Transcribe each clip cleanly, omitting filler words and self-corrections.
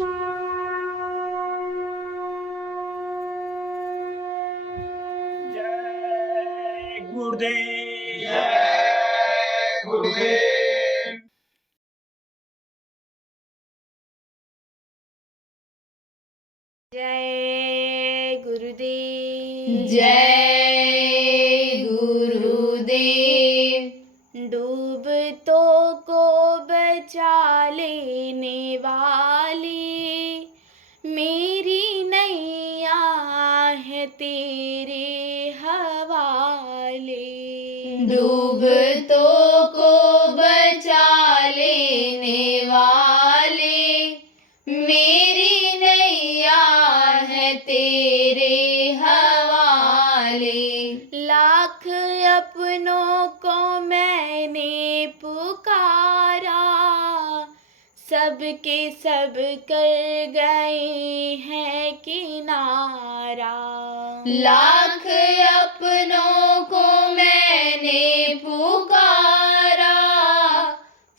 जय गुरुदेव। जय गुरुदेव। जय गुरुदेव। जय गुरुदेव। डूबतों को बचा लेने वाले मेरी नैया है तेरे हवाले। डूबतों को बचा लेने वाले मेरी नैया है तेरे हवाले। लाख अपनों को मैंने पुकारा, सबके सब कर गए हैं किनारा। लाख अपनों को मैंने पुकारा,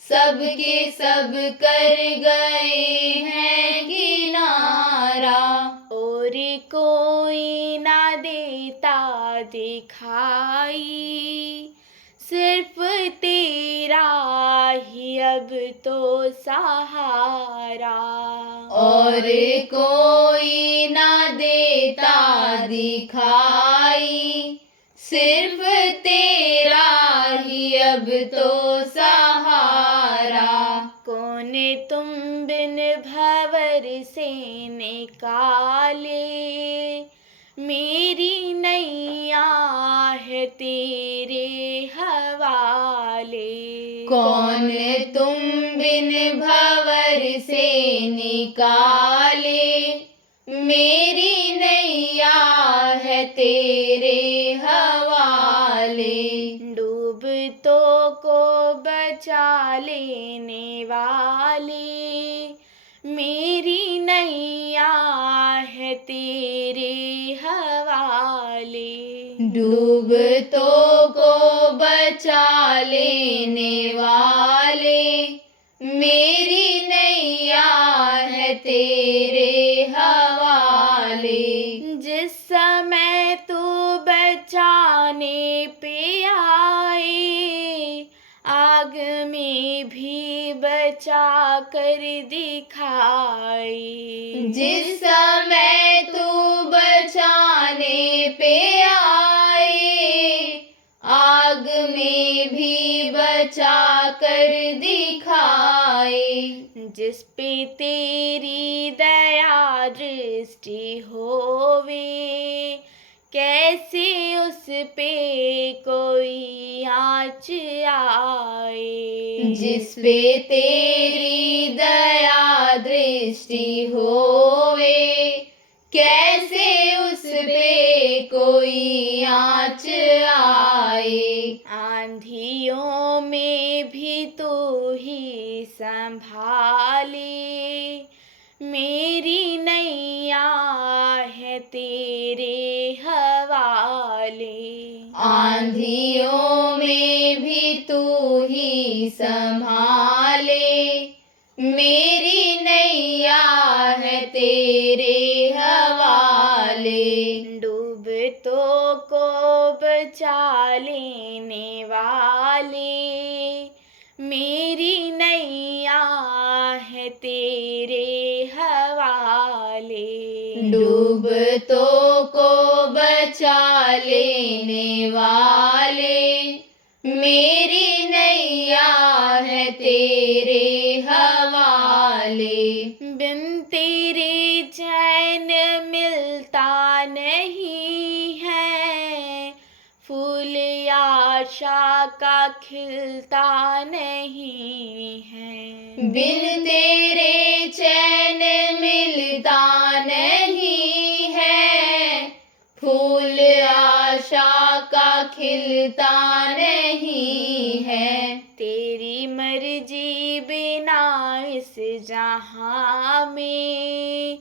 सबके सब कर गए हैं किनारा। और कोई ना देता दिखाई, सिर्फ तेरा ही अब तो सहारा। और कोई ना देता दिखाई, सिर्फ तेरा ही अब तो सहारा। कौन तुम बिन भंवर से निकाले, मेरी नैया है तेरे हवाले। कौन तुम बिन भंवर से निकाले, मेरी नैया है तेरे हवाले। डूबतों को बचा लेने वाले मेरी नैया है तेरे हवाले। डूबतों को बचा लेने वाले मेरी नैया है तेरे हवाले। जिस समय तू बचाने पे आए, आग में भी बचा कर दिखाए। जिस समय तू बचाने पे आए, आग में भी बचा कर दिखाए। जिस पे तेरी दया दृष्टि होवे, कैसे उस पे कोई आँच आए। जिस पे तेरी दया दृष्टि होवे, कैसे उस पे कोई आँच आए। आंधियों में भी तू ही संभाले, मेरी नैया है तेरे हवाले। आंधियों में भी तू ही संभाले, मेरी नैया है तेरे हवाले। डूबतों को बचा लेने वाले मेरी नैया है तेरे हवाले। डूबतों को बचा लेने वाले मेरी नैया है तेरे हवाले। बिन तेरे चैन मिलता नहीं है, फूल आशा का खिलता नहीं है। बिन तेरे चैन मिलता नहीं है, फूल आशा का खिलता नहीं है। तेरी मर्जी बिना इस जहां में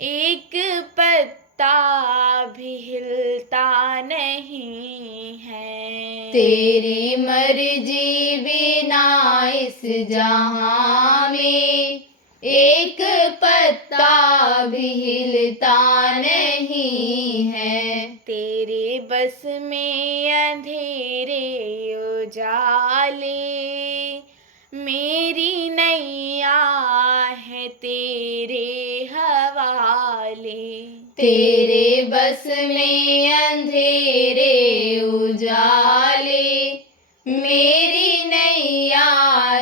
एक पत्ता भी हिलता नहीं है। तेरी मर्जी बिना इस जहां में एक पत्ता भी हिलता नहीं है। तेरे बस में अंधेरे उजाले, मेरी नैया है तेरे हवाले। तेरे बस में अंधेरे उजाले, मेरी नैया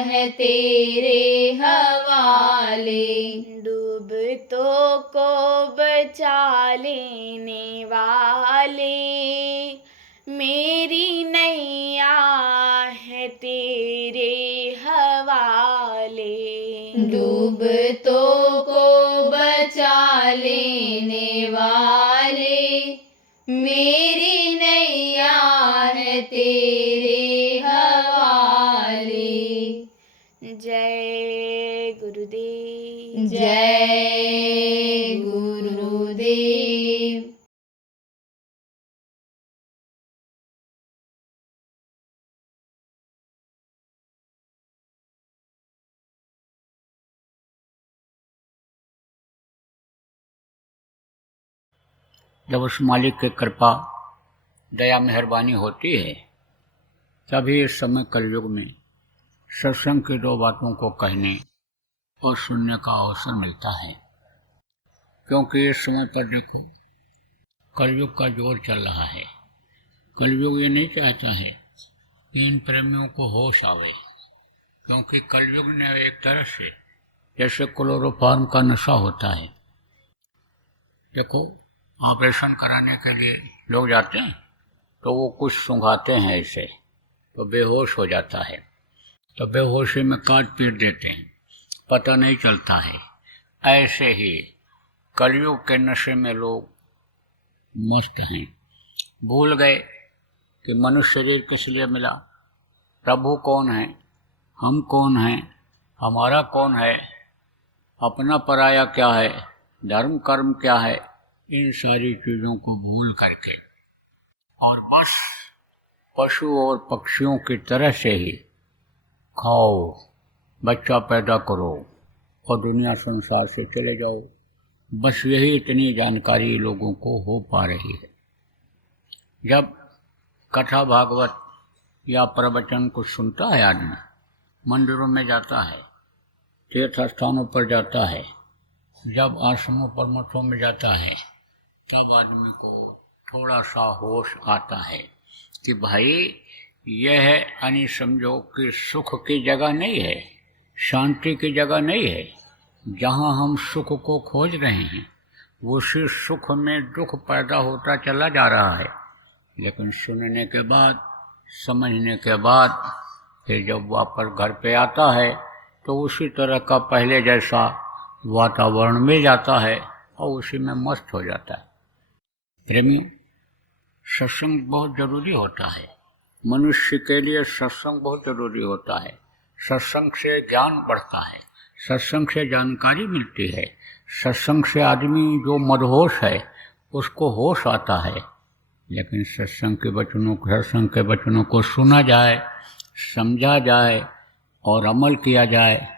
है तेरे हवाले। डूबतों को बचा लेने वाले, मेरी नैया है तेरे हवाले। डूबतों को बचा लेने वाले, मेरी नैया है तेरे हवाले। जय गुरुदेव। जय गुरुदेव। जब उस मालिक की कृपा दया मेहरबानी होती है तभी इस समय कलयुग में सत्संग की दो बातों को कहने और सुनने का अवसर मिलता है। क्योंकि इस समय पर देखो कलयुग का जोर चल रहा है। कलयुग ये नहीं चाहता है कि इन प्रेमियों को होश आवे, क्योंकि कलयुग ने एक तरह से जैसे क्लोरोफॉर्म का नशा होता है। देखो ऑपरेशन कराने के लिए लोग जाते हैं तो वो कुछ सूंघाते हैं ऐसे, तो बेहोश हो जाता है, तो बेहोशी में काट पीट देते हैं, पता नहीं चलता है। ऐसे ही कलयुग के नशे में लोग मस्त हैं, भूल गए कि मनुष्य शरीर किस लिए मिला, प्रभु कौन है, हम कौन हैं, हमारा कौन है, अपना पराया क्या है, धर्म कर्म क्या है, इन सारी चीज़ों को भूल करके और बस पशु और पक्षियों की तरह से ही खाओ, बच्चा पैदा करो और दुनिया संसार से चले जाओ। बस यही इतनी जानकारी लोगों को हो पा रही है। जब कथा भागवत या प्रवचन को सुनता है आदमी, मंदिरों में जाता है, तीर्थ स्थानों पर जाता है, जब आश्रमों पर मठों में जाता है, तब आदमी को थोड़ा सा होश आता है कि भाई यह है यानी समझो कि सुख की जगह नहीं है, शांति की जगह नहीं है। जहाँ हम सुख को खोज रहे हैं उसी सुख में दुख पैदा होता चला जा रहा है। लेकिन सुनने के बाद, समझने के बाद फिर जब वापस घर पे आता है तो उसी तरह का पहले जैसा वातावरण मिल जाता है और उसी में मस्त हो जाता है। प्रेमियों, सत्संग बहुत जरूरी होता है। मनुष्य के लिए सत्संग बहुत जरूरी होता है। सत्संग से ज्ञान बढ़ता है, सत्संग से जानकारी मिलती है, सत्संग से आदमी जो मदहोश है उसको होश आता है। लेकिन सत्संग के वचनों को सुना जाए, समझा जाए और अमल किया जाए,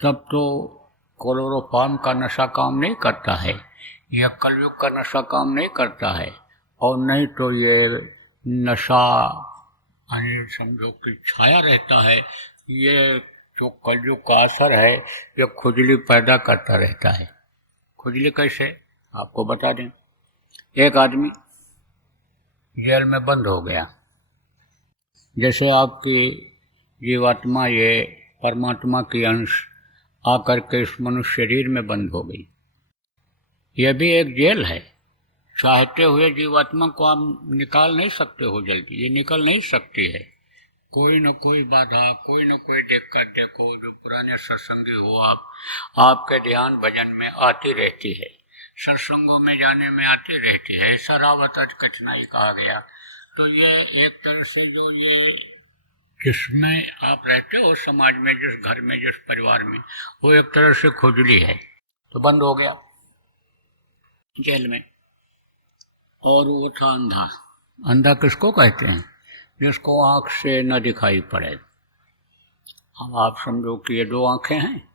तब तो क्लोरोफॉर्म का नशा काम नहीं करता है, यह कलयुग का नशा काम नहीं करता है। और नहीं तो ये नशा यानी समझो कि छाया रहता है। ये जो कलयुग का असर है ये खुजली पैदा करता रहता है। खुजली कैसे, आपको बता दें। एक आदमी जेल में बंद हो गया, जैसे आपकी जीवात्मा ये परमात्मा की अंश आकर के इस मनुष्य शरीर में बंद हो गई। यह भी एक जेल है। चाहते हुए जीवात्मा को आप निकाल नहीं सकते हो जल्दी, ये निकल नहीं सकती है। कोई न कोई बाधा, कोई न कोई देखकर देखो, जो पुराने सत्संगी हो आपके ध्यान भजन में आती रहती है, सत्संगों में जाने में आती रहती है। ऐसा रावत कठिनाई कहा गया। तो ये एक तरह से जो ये जिसमें आप रहते हो समाज में, जिस घर में, जिस परिवार में, वो एक तरह से खुजली है। तो बंद हो गया जेल में। और वो था अंधा। अंधा किसको कहते हैं? जिसको आँख से न दिखाई पड़े। अब आप समझो कि ये दो आँखें हैं,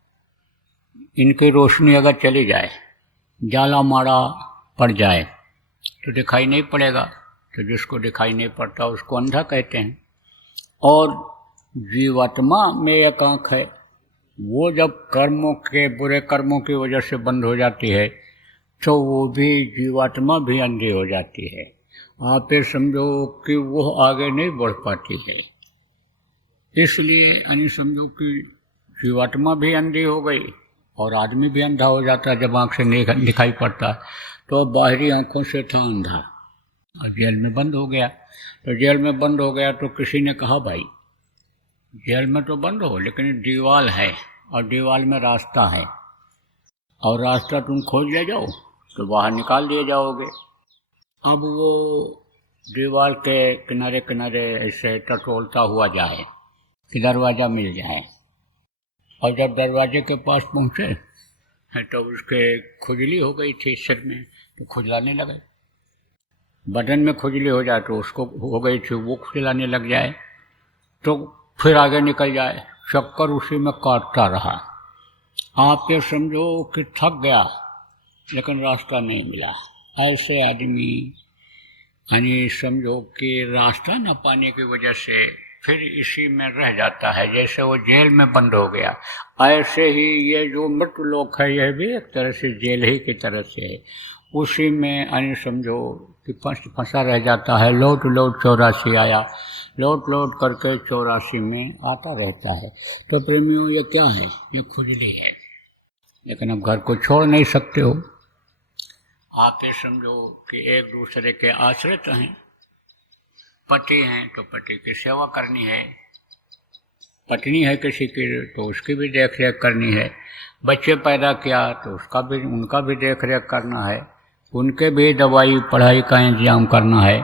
इनकी रोशनी अगर चली जाए, जाला माड़ा पड़ जाए तो दिखाई नहीं पड़ेगा, तो जिसको दिखाई नहीं पड़ता उसको अंधा कहते हैं। और जीवात्मा में एक आँख है, वो जब कर्मों के, बुरे कर्मों की वजह से बंद हो जाती है तो वो भी, जीवात्मा भी अंधी हो जाती है। आप ये समझो कि वो आगे नहीं बढ़ पाती है। इसलिए यानी समझो कि जीवात्मा भी अंधी हो गई और आदमी भी अंधा हो जाता है जब आँख से नहीं दिखाई पड़ता। तो बाहरी आँखों से था अंधा और जेल में बंद हो गया। तो जेल में बंद हो गया तो किसी ने कहा भाई जेल में तो बंद हो, लेकिन दीवार है और दीवार में रास्ता है, और रास्ता तुम खोज ले जाओ तो बाहर निकाल दिए जाओगे। अब वो दीवार के किनारे किनारे ऐसे टटोलता हुआ जाए कि दरवाज़ा मिल जाए, और जब दरवाजे के पास पहुँचे तो उसके खुजली हो गई थी सिर में, तो खुजलाने लगे। बदन में खुजली हो जाए तो उसको हो गई थी, वो खुजलाने लग जाए, तो फिर आगे निकल जाए, चक्कर उसी में काटता रहा। आप ये समझो कि थक गया लेकिन रास्ता नहीं मिला। ऐसे आदमी यानी समझो कि रास्ता न पाने की वजह से फिर इसी में रह जाता है, जैसे वो जेल में बंद हो गया। ऐसे ही ये जो मृत्यु लोक है यह भी एक तरह से जेल ही की तरह से है, उसी में यानी समझो कि फंसा रह जाता है। लौट लौट 84 आया, लौट लौट करके 84 में आता रहता है। तो प्रेमियों ये क्या है? ये खुजली है, लेकिन अब घर को छोड़ नहीं सकते हो। आप ये समझो कि एक दूसरे के आश्रित हैं। पति हैं तो पति की सेवा करनी है, पत्नी है किसी की तो उसकी भी देख रेख करनी है, बच्चे पैदा किया तो उनका भी देख रेख करना है, उनके भी दवाई पढ़ाई का इंतजाम करना है।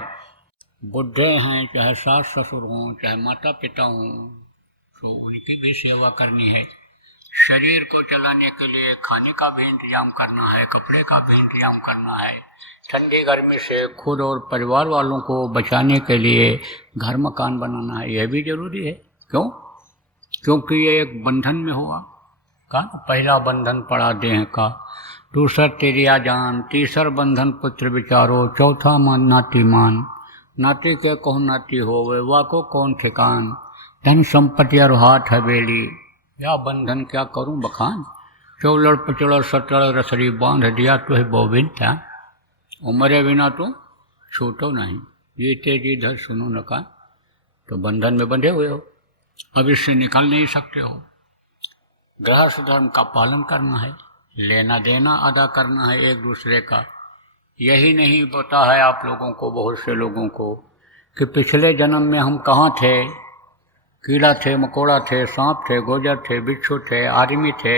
बुढ़े हैं चाहे सास ससुर हों चाहे माता पिता हों तो उनकी भी सेवा करनी है। शरीर को चलाने के लिए खाने का भी इंतजाम करना है, कपड़े का भी इंतजाम करना है। ठंडी गर्मी से खुद और परिवार वालों को बचाने के लिए घर मकान बनाना है, यह भी जरूरी है। क्यों? क्योंकि ये एक बंधन में हुआ का, पहला बंधन पड़ा देह का, दूसरा तेरिया जान, तीसर बंधन पुत्र विचारो, चौथा मान नाती मान, नाती के कौन नाती होवे वाको कौन ठिकान, धन संपत्ति और हाथ हवेली, या बंधन क्या करूं बखान, चौलड़ पचड़ सटड़ रसरी बांध दिया तो है बोबिन था, उमरे बिना तो छूटो नहीं, जीते जी धर सुनो न का। तो बंधन में बंधे हुए हो, अब इससे निकल नहीं सकते हो। गृहस्थ धर्म का पालन करना है, लेना देना अदा करना है एक दूसरे का। यही नहीं पता है आप लोगों को, बहुत से लोगों को, कि पिछले जन्म में हम कहाँ थे। कीड़ा थे, मकोड़ा थे, सांप थे, गोजर थे, बिच्छू थे, आदमी थे,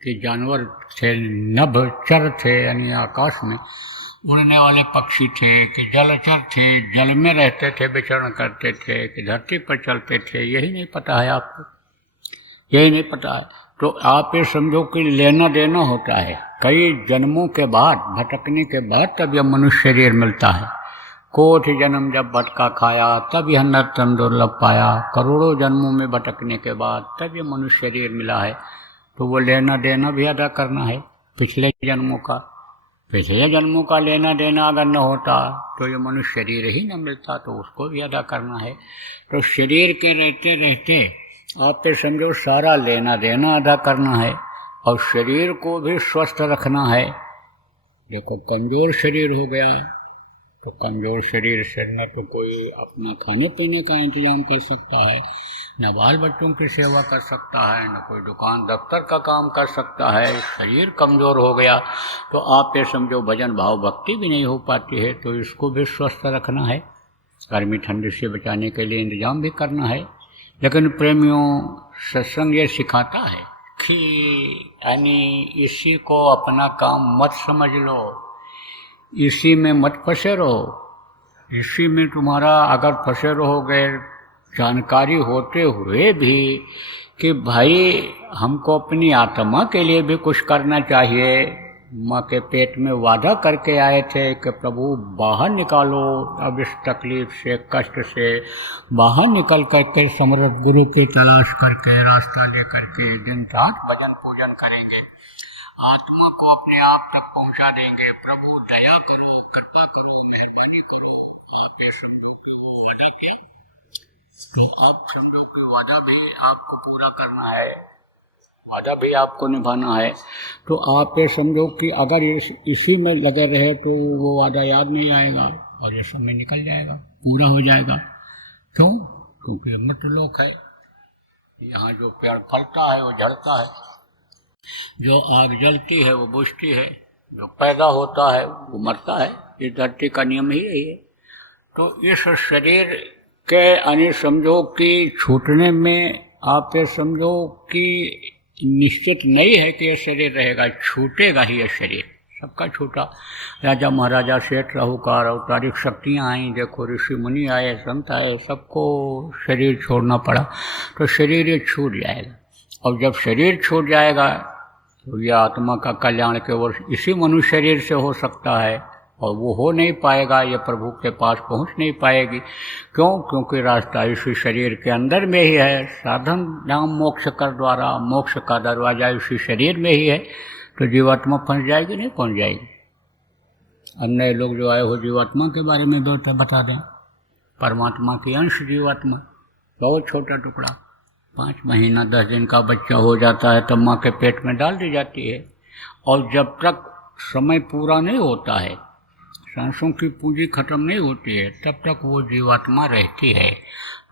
कि जानवर थे, नभचर थे यानी आकाश में उड़ने वाले पक्षी थे, कि जलचर थे, जल में रहते थे, विचरण करते थे, कि धरती पर चलते थे। यही नहीं पता है आपको, यही नहीं पता है। तो आप ये समझो कि लेना देना होता है। कई जन्मों के बाद, भटकने के बाद तब यह मनुष्य शरीर मिलता है। कोटि जन्म जब भटका खाया तब यह नरतन दुर्लभ पाया, करोड़ों जन्मों में भटकने के बाद तब यह मनुष्य शरीर मिला है। तो वो लेना देना भी अदा करना है पिछले जन्मों का। पिछले जन्मों का लेना देना अगर न होता तो ये मनुष्य शरीर ही न मिलता, तो उसको भी अदा करना है। तो शरीर के रहते रहते आप तो समझो सारा लेना देना अदा करना है, और शरीर को भी स्वस्थ रखना है। देखो कमज़ोर शरीर हो गया तो कमज़ोर शरीर से न तो कोई अपना खाने पीने का इंतजाम कर सकता है, न बाल बच्चों की सेवा कर सकता है, न कोई दुकान दफ्तर का काम कर सकता है। शरीर कमज़ोर हो गया तो आप ये समझो भजन भाव भक्ति भी नहीं हो पाती है। तो इसको भी स्वस्थ रखना है, गर्मी ठंडी से बचाने के लिए इंतजाम भी करना है। लेकिन प्रेमियों, सत्संग ये सिखाता है कि यानी इसी को अपना काम मत समझ लो, इसी में मत फंसे रहो। इसी में तुम्हारा अगर फंसे रहोगे, जानकारी होते हुए भी कि भाई हमको अपनी आत्मा के लिए भी कुछ करना चाहिए। माँ के पेट में वादा करके आए थे कि प्रभु बाहर निकालो अब इस तकलीफ से, कष्ट से बाहर निकल करके समर्थ गुरु की तलाश करके, रास्ता लेकर के दिन रात भजन पूजन करेंगे। आत्मा को अपने आप तक पहुंचा देंगे। प्रभु दया करो, कृपा करो, मेहरबानी करो, आप ये समझो वादा किया, तो आप समझो कि वादा भी आपको पूरा करना है, वादा भी आपको निभाना है। तो आप ये समझो कि अगर इसी में लगे रहे तो वो वादा याद नहीं आएगा और ये समय निकल जाएगा, पूरा हो जाएगा। क्यों? क्योंकि अमृतलोक है, यहाँ जो पेड़ फलता है वो झड़ता है, जो आग जलती है वो बुझती है, जो पैदा होता है वो मरता है। इस धरती का नियम ही यही है। तो इस शरीर के यानी समझो कि छूटने में आप ये समझो कि निश्चित नहीं है कि यह शरीर रहेगा, छूटेगा ही यह शरीर, सबका छूटा। राजा महाराजा सेठ साहूकार अवतारिक शक्तियाँ आई, देखो ऋषि मुनि आए, संत आए, सबको शरीर छोड़ना पड़ा। तो शरीर ये छूट जाएगा, और जब शरीर छूट जाएगा तो यह आत्मा का कल्याण केवल इसी मनुष्य शरीर से हो सकता है, और वो हो नहीं पाएगा, ये प्रभु के पास पहुंच नहीं पाएगी। क्यों? क्योंकि रास्ता इसी शरीर के अंदर में ही है। साधन नाम मोक्ष कर द्वारा, मोक्ष का दरवाजा इसी शरीर में ही है। तो जीवात्मा फंस जाएगी, नहीं पहुंच जाएगी। अब नए लोग जो आए हो जीवात्मा के बारे में बता दें। परमात्मा की अंश जीवात्मा, बहुत छोटा टुकड़ा, 5 महीना 10 दिन का बच्चा हो जाता है तब माँ के पेट में डाल दी जाती है, और जब तक समय पूरा नहीं होता है, सांसों की पूंजी खत्म नहीं होती है, तब तक वो जीवात्मा रहती है।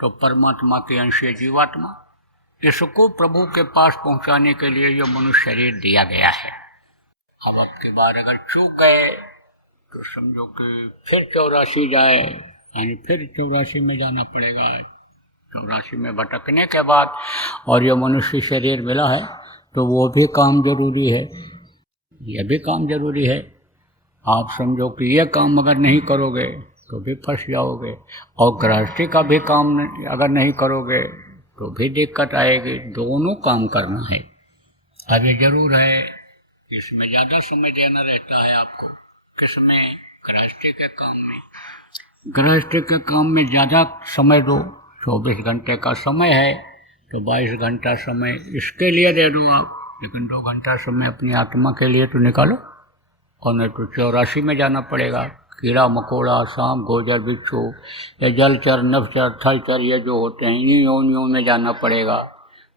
तो परमात्मा के अंश जीवात्मा, इसको प्रभु के पास पहुंचाने के लिए ये मनुष्य शरीर दिया गया है। अब की बार अगर चूक गए तो समझो कि फिर 84 जाए, यानी फिर 84 में जाना पड़ेगा। 84 में भटकने के बाद और ये मनुष्य शरीर मिला है, तो वो भी काम जरूरी है, यह भी काम जरूरी है। आप समझो कि ये काम अगर नहीं करोगे तो भी फंस जाओगे, और गृहस्थी का भी काम अगर नहीं करोगे तो भी दिक्कत आएगी। दोनों काम करना है। अब ये जरूर है इसमें ज़्यादा समय देना रहता है आपको, किसमें? गृहस्थी के काम में। गृहस्थी के काम में ज़्यादा समय दो। 24 घंटे का समय है तो 22 घंटा समय इसके लिए दे दो आप, लेकिन 2 घंटा समय अपनी आत्मा के लिए तो निकालो, और नहीं तो 84 में जाना पड़ेगा। कीड़ा मकोड़ा, सांप, गोजर, बिच्छू, ये जलचर, नभचर, थलचर, ये जो होते हैं इन्हीं योनियों में जाना पड़ेगा।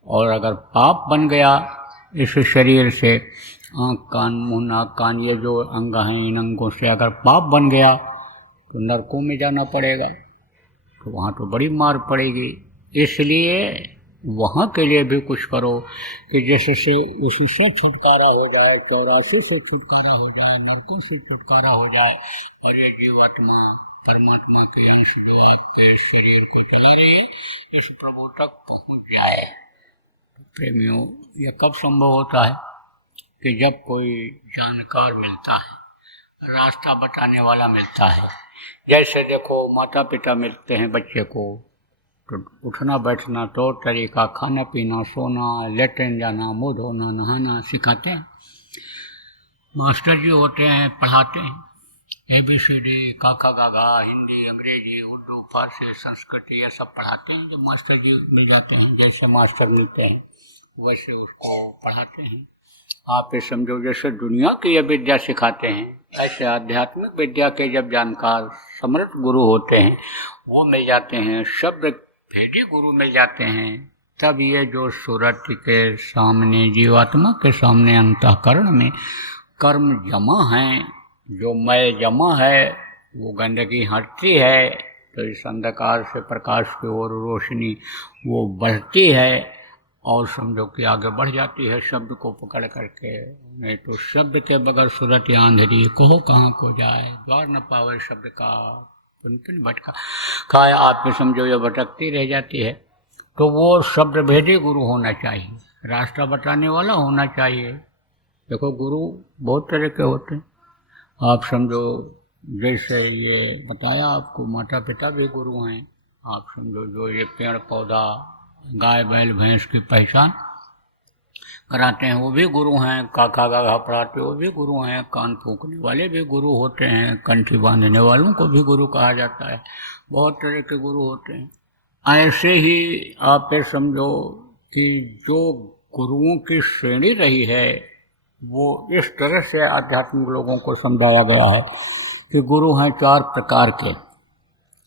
और अगर पाप बन गया इस शरीर से, आँख कान मुँह नाक कान ये जो अंग हैं, इन अंगों से अगर पाप बन गया तो नरकों में जाना पड़ेगा, तो वहाँ तो बड़ी मार पड़ेगी। इसलिए वहाँ के लिए भी कुछ करो कि जैसे से उससे छुटकारा हो जाए, 84 से छुटकारा हो जाए, नरकों से छुटकारा हो जाए, और ये जीवात्मा परमात्मा के अंश जो आपके शरीर को चला रही है इस प्रभु तक पहुँच जाए। प्रेमियों, यह कब संभव होता है? कि जब कोई जानकार मिलता है, रास्ता बताने वाला मिलता है। जैसे देखो माता पिता मिलते हैं बच्चे को, तो उठना बैठना, तौर तरीका, खाना पीना, सोना, लेटरिन जाना, मुँह धोना, नहाना सिखाते हैं। मास्टर जी होते हैं, पढ़ाते हैं ABCD, काका गागा, हिंदी, अंग्रेजी, उर्दू, फारसी, संस्कृत, ये सब पढ़ाते हैं। जब मास्टर जी मिल जाते हैं, जैसे मास्टर मिलते हैं वैसे उसको पढ़ाते हैं। आप ये समझो जैसे दुनिया की ये विद्या सिखाते हैं, ऐसे आध्यात्मिक विद्या के जब जानकार समर्थ गुरु होते हैं वो मिल जाते हैं, शब्द भेदी गुरु मिल जाते हैं, तब ये जो सूरत के सामने, जीवात्मा के सामने अंतःकरण में कर्म जमा हैं, जो मैं जमा है वो गंदगी हटती है, तो इस अंधकार से प्रकाश की ओर रोशनी वो बढ़ती है, और समझो कि आगे बढ़ जाती है शब्द को पकड़ करके। नहीं तो शब्द के बगैर सूरत आंधेरी, कहो कहाँ को जाए, द्वार न पावे शब्द का, पुन भटका खाए। आप में समझो ये भटकती रह जाती है। तो वो शब्द भेदी गुरु होना चाहिए, रास्ता बताने वाला होना चाहिए। देखो गुरु बहुत तरह के होते हैं। आप समझो जैसे ये बताया आपको, माता पिता भी गुरु हैं। आप समझो जो ये पेड़ पौधा, गाय बैल भैंस की पहचान कराते हैं वो भी गुरु हैं। काका गागा पढ़ाते वो भी गुरु हैं। कान फूंकने वाले भी गुरु होते हैं। कंठी बांधने वालों को भी गुरु कहा जाता है। बहुत तरह के गुरु होते हैं। ऐसे ही आप ये समझो कि जो गुरुओं की श्रेणी रही है वो इस तरह से आध्यात्मिक लोगों को समझाया गया है कि गुरु हैं 4 प्रकार के,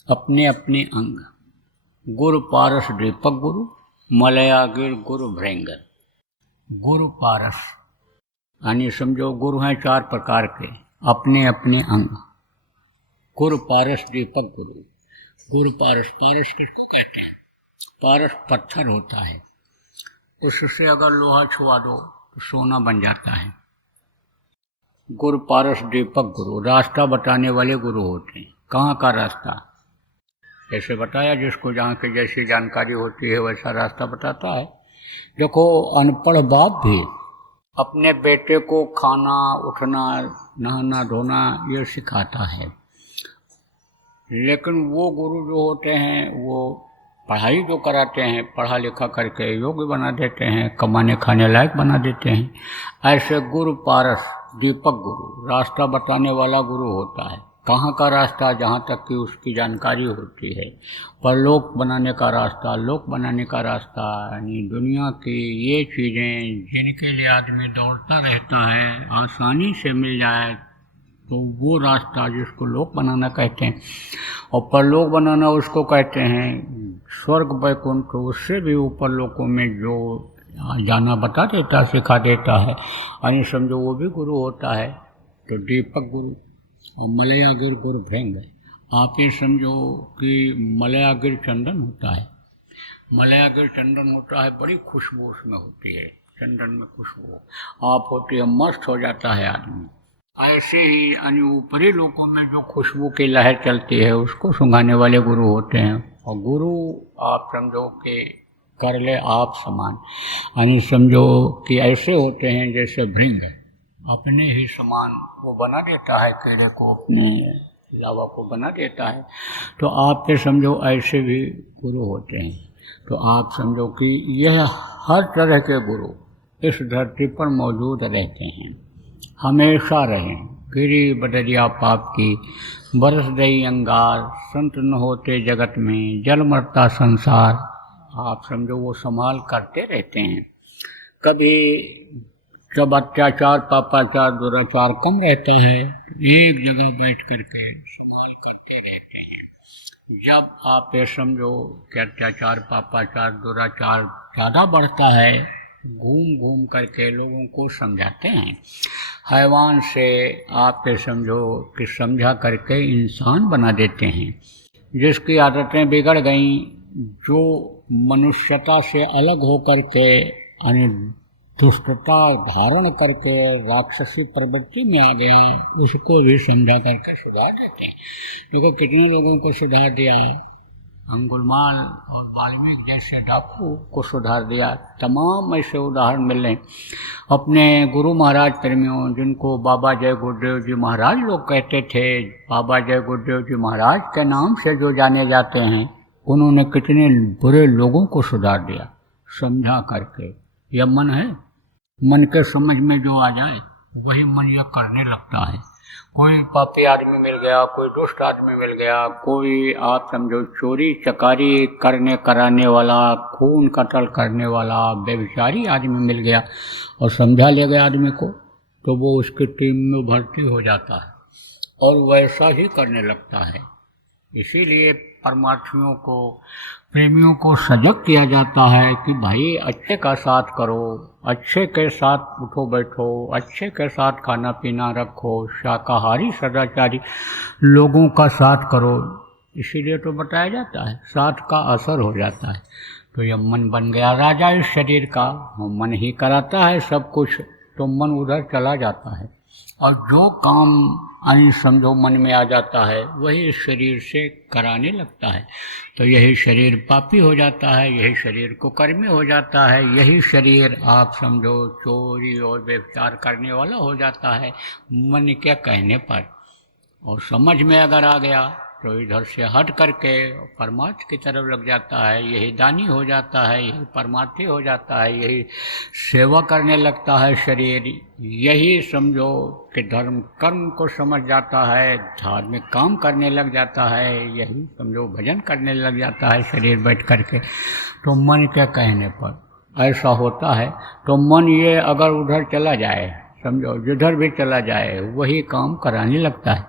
अपने अपने अंग। गुरु पारस दीपक गुरु, मलयागिर गुरु भृंगर। गुरु पारस यानी समझो गुरु हैं 4 प्रकार के, अपने अपने अंग। गुरु पारस दीपक गुरु। गुरु पारस, पारस किसको कहते हैं? पारस पत्थर होता है, उससे अगर लोहा छुआ दो तो सोना बन जाता है। गुरु पारस दीपक गुरु, रास्ता बताने वाले गुरु होते हैं। कहाँ का रास्ता? जैसे बताया, जिसको जहाँ की जैसी जानकारी होती है वैसा रास्ता बताता है। देखो, अनपढ़ बाप भी अपने बेटे को खाना, उठना, नहाना धोना ये सिखाता है, लेकिन वो गुरु जो होते हैं वो पढ़ाई जो कराते हैं, पढ़ा लिखा करके योग्य बना देते हैं, कमाने खाने लायक बना देते हैं। ऐसे गुरु पारस दीपक गुरु, रास्ता बताने वाला गुरु होता है। कहाँ का रास्ता? जहाँ तक कि उसकी जानकारी होती है। परलोक बनाने का रास्ता, लोक बनाने का रास्ता, यानी दुनिया की ये चीज़ें जिनके लिए आदमी दौड़ता रहता है आसानी से मिल जाए तो वो रास्ता जिसको लोक बनाना कहते हैं, और परलोक बनाना उसको कहते हैं स्वर्ग वैकुंठ। तो उससे भी ऊपर लोकों में जो जाना बता देता, सिखा देता है, यानी समझो वो भी गुरु होता है। तो दीपक गुरु और मलयागिर गुरु भृंग। आप ये समझो कि मलयागिर चंदन होता है, मलयागिर चंदन होता है, बड़ी खुशबू उसमें होती है, चंदन में खुशबू आप होती है, मस्त हो जाता है आदमी। ऐसे ही अन्य ऊपरी लोगों में जो खुशबू की लहर चलती है उसको सुंघाने वाले गुरु होते हैं। और गुरु आप समझो कि कर ले आप समान, यानी समझो कि ऐसे होते हैं जैसे भृंग अपने ही समान वो बना देता है, कीड़े को अपने लावा को बना देता है। तो आप ये समझो ऐसे भी गुरु होते हैं। तो आप समझो कि यह हर तरह के गुरु इस धरती पर मौजूद रहते हैं, हमेशा रहें। गिरी बदरिया पाप की, बरस दई अंगार, संत न होते जगत में, जल मरता संसार। आप समझो वो संभाल करते रहते हैं। कभी जब अत्याचार, पापाचार, दुराचार कम रहता है, एक जगह बैठ करके संभाल करते रहते हैं। जब आप ये समझो कि अत्याचार, पापाचार, दुराचार ज़्यादा बढ़ता है, घूम घूम करके लोगों को समझाते हैं। हैवान से आप ये समझो कि समझा करके इंसान बना देते हैं। जिसकी आदतें बिगड़ गईं, जो मनुष्यता से अलग हो करके यानी दुष्टता धारण करके राक्षसी प्रवृत्ति में आ गया, उसको भी समझा करके सुधार देते हैं। देखो कितने लोगों को सुधार दिया, अंगुलमाल और वाल्मीकि जैसे डाकू को सुधार दिया। तमाम ऐसे उदाहरण मिल रहे हैं। अपने गुरु महाराज प्रेमियों, जिनको बाबा जय गुरुदेव जी महाराज लोग कहते थे, बाबा जय गुरुदेव जी महाराज के नाम से जो जाने जाते हैं, उन्होंने कितने बुरे लोगों को सुधार दिया समझा करके। यह मन है, मन के समझ में जो आ जाए वही मन यह करने लगता है। कोई पापी आदमी मिल गया, कोई दुष्ट आदमी मिल गया, कोई आप समझो चोरी चकारी करने कराने वाला, खून कत्ल करने वाला बेविचारी आदमी मिल गया और समझा ले गया आदमी को, तो वो उसकी टीम में भर्ती हो जाता है और वैसा ही करने लगता है। इसीलिए परमार्थियों को, प्रेमियों को सजग किया जाता है कि भाई अच्छे का साथ करो, अच्छे के साथ उठो बैठो, अच्छे के साथ खाना पीना रखो, शाकाहारी सदाचारी लोगों का साथ करो। इसीलिए तो बताया जाता है, साथ का असर हो जाता है। तो यह मन बन गया राजा इस शरीर का, मन ही कराता है सब कुछ, तो मन उधर चला जाता है और जो काम यानी समझो मन में आ जाता है वही इस शरीर से कराने लगता है। तो यही शरीर पापी हो जाता है, यही शरीर कुकर्मी हो जाता है, यही शरीर आप समझो चोरी और व्यभिचार करने वाला हो जाता है मन के कहने पर। और समझ में अगर आ गया तो इधर से हट करके परमार्थ की तरफ लग जाता है, यही दानी हो जाता है, यही परमार्थी हो जाता है, यही सेवा करने लगता है शरीर। यही समझो कि धर्म कर्म को समझ जाता है, धार्मिक काम करने लग जाता है, यही समझो भजन करने लग जाता है शरीर बैठ करके। तो मन के कहने पर ऐसा होता है। तो मन ये अगर उधर चला जाए, समझो जिधर भी चला जाए वही काम कराने लगता है।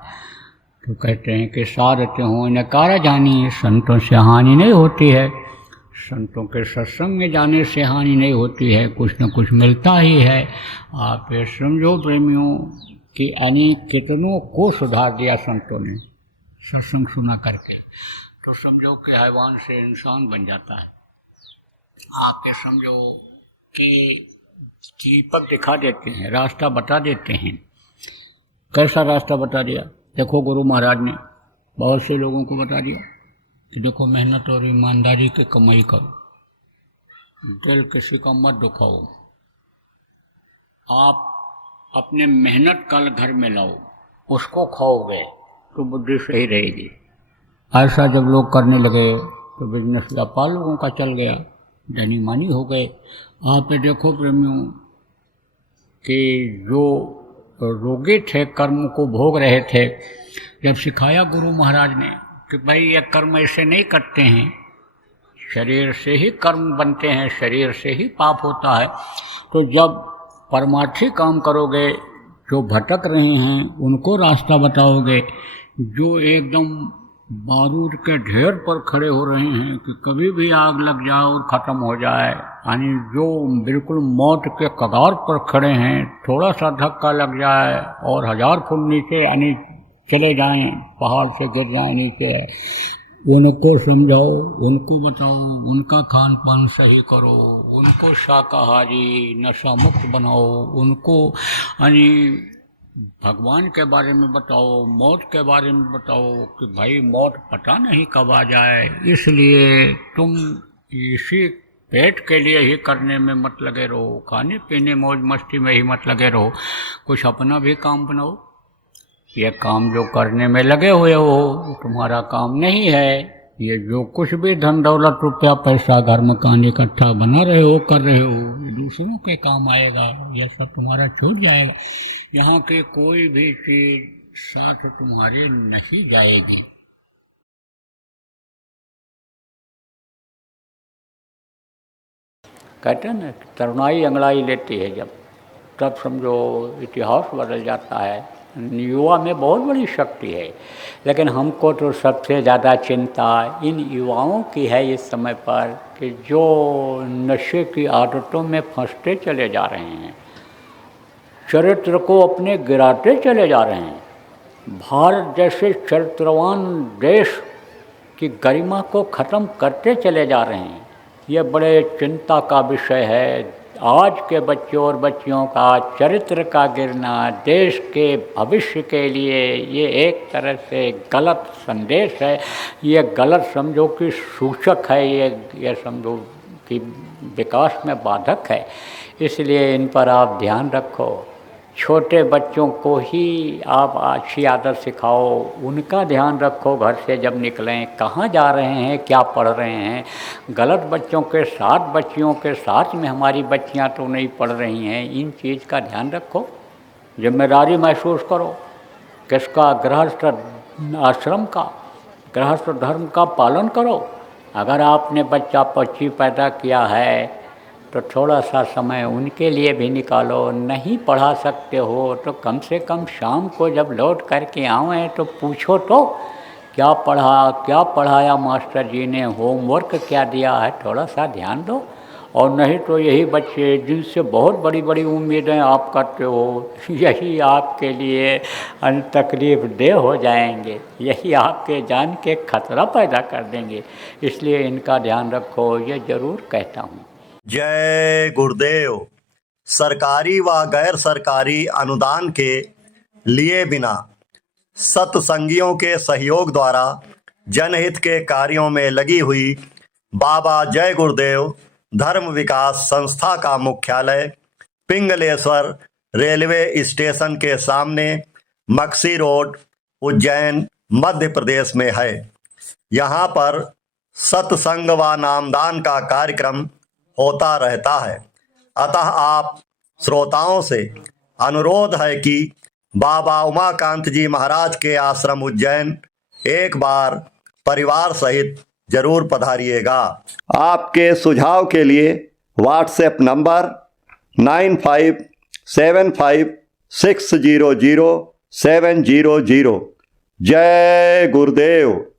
तो कहते हैं कि सारथ हो नकार जानी, संतों से हानि नहीं होती है, संतों के सत्संग में जाने से हानि नहीं होती है, कुछ न कुछ मिलता ही है। आप ये समझो प्रेमियों कि यानी कितनों को सुधार दिया संतों ने सत्संग सुना करके। तो समझो कि हैवान से इंसान बन जाता है। आप ये समझो कि दीपक दिखा देते हैं, रास्ता बता देते हैं। कैसा रास्ता बता दिया? देखो गुरु महाराज ने बहुत से लोगों को बता दिया कि देखो मेहनत और ईमानदारी की कमाई करो, दिल किसी का मत दुखाओ, आप अपने मेहनत का घर में लाओ, उसको खाओगे तो बुद्धि सही रहेगी। ऐसा जब लोग करने लगे तो बिजनेस व्यापार लोगों का चल गया, धनी मानी हो गए। आप देखो प्रेमियों कि जो रोगी थे, कर्म को भोग रहे थे, जब सिखाया गुरु महाराज ने कि भाई ये कर्म ऐसे नहीं करते हैं, शरीर से ही कर्म बनते हैं, शरीर से ही पाप होता है। तो जब परमार्थी काम करोगे, जो भटक रहे हैं उनको रास्ता बताओगे, जो एकदम बारूद के ढेर पर खड़े हो रहे हैं कि कभी भी आग लग जाए और ख़त्म हो जाए, यानी जो बिल्कुल मौत के कगार पर खड़े हैं, थोड़ा सा धक्का लग जाए और 1000 फुट नीचे यानी चले जाएं, पहाड़ से गिर जाएं नीचे, उनको समझाओ, उनको बताओ, उनका खान पान सही करो, उनको शाकाहारी नशा मुक्त बनाओ, उनको यानी भगवान के बारे में बताओ, मौत के बारे में बताओ कि भाई मौत पता नहीं कब आ जाए, इसलिए तुम इसी पेट के लिए ही करने में मत लगे रहो, खाने पीने मौज मस्ती में ही मत लगे रहो, कुछ अपना भी काम बनाओ। ये काम जो करने में लगे हुए हो तुम्हारा काम नहीं है। ये जो कुछ भी धन दौलत रुपया पैसा घर मकान इकट्ठा बना रहे हो, कर रहे हो, ये दूसरों के काम आएगा, यह सब तुम्हारा छूट जाएगा। यहाँ के कोई भी चीज साथ तुम्हारे नहीं जाएगी। कहते हैं ना, तरुणाई अंगड़ाई लेती है जब, तब समझो इतिहास बदल जाता है। युवा में बहुत बड़ी शक्ति है, लेकिन हमको तो सबसे ज़्यादा चिंता इन युवाओं की है इस समय पर कि जो नशे की आदतों में फंसते चले जा रहे हैं, चरित्र को अपने गिराते चले जा रहे हैं, भारत जैसे चरित्रवान देश की गरिमा को ख़त्म करते चले जा रहे हैं। ये बड़े चिंता का विषय है। आज के बच्चों और बच्चियों का चरित्र का गिरना देश के भविष्य के लिए ये एक तरह से गलत संदेश है, ये गलत समझो कि सूचक है, ये समझो कि विकास में बाधक है। इसलिए इन पर आप ध्यान रखो। छोटे बच्चों को ही आप अच्छी आदत सिखाओ, उनका ध्यान रखो, घर से जब निकलें कहाँ जा रहे हैं, क्या पढ़ रहे हैं। गलत बच्चों के साथ, बच्चियों के साथ में हमारी बच्चियां तो नहीं पढ़ रही हैं, इन चीज़ का ध्यान रखो, जिम्मेदारी महसूस करो। किसका? गृहस्थ आश्रम का, गृहस्थ धर्म का पालन करो। अगर आपने बच्चा बच्ची पैदा किया है तो थोड़ा सा समय उनके लिए भी निकालो। नहीं पढ़ा सकते हो तो कम से कम शाम को जब लौट करके आएँ तो पूछो तो क्या पढ़ा, क्या पढ़ाया मास्टर जी ने, होमवर्क क्या दिया है, थोड़ा सा ध्यान दो। और नहीं तो यही बच्चे जिनसे बहुत बड़ी बड़ी उम्मीदें आप करते हो, यही आपके लिए तकलीफ देह हो जाएंगे, यही आपके जान के खतरा पैदा कर देंगे। इसलिए इनका ध्यान रखो, ये ज़रूर कहता हूँ। जय गुरुदेव। सरकारी व गैर सरकारी अनुदान के लिए बिना सत्संगियों के सहयोग द्वारा जनहित के कार्यों में लगी हुई बाबा जय गुरुदेव धर्म विकास संस्था का मुख्यालय पिंगलेश्वर रेलवे स्टेशन के सामने मक्सी रोड, उज्जैन, मध्य प्रदेश में है। यहाँ पर सत्संग व नामदान का कार्यक्रम होता रहता है। अतः आप श्रोताओं से अनुरोध है कि बाबा उमाकांत जी महाराज के आश्रम उज्जैन एक बार परिवार सहित जरूर पधारिएगा। आपके सुझाव के लिए व्हाट्सएप नंबर 9575 600700। जय गुरुदेव।